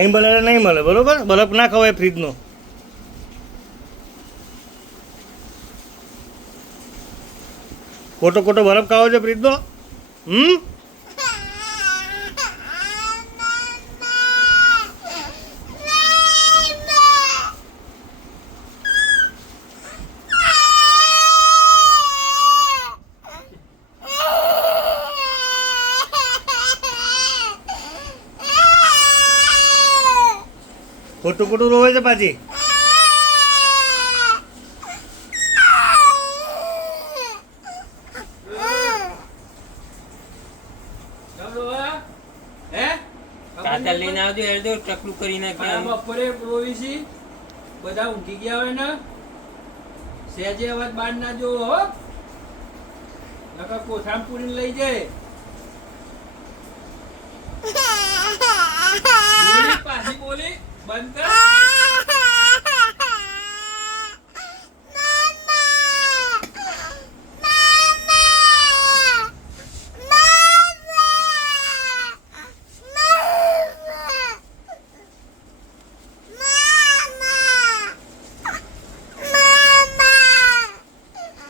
નહીં મળે નહીં મળે, બરોબર? બરફ ના ખવાય ફ્રીજનો. ખોટો ખોટો બરફ ખાવો છે ફ્રીજનો? ખોટું ખોટું રોવે છે પાછી. કાતર લઈને આવજો, હેરજો ટકલું કરી નાખે. બપોરે રોવી બધા ઊંઘી ગયા હોય ને, સહેજે અવાજ બાર ના જો હો, નકર કોથામ પૂરીને લઈ જાય. પાછી બોલી બંધ કર.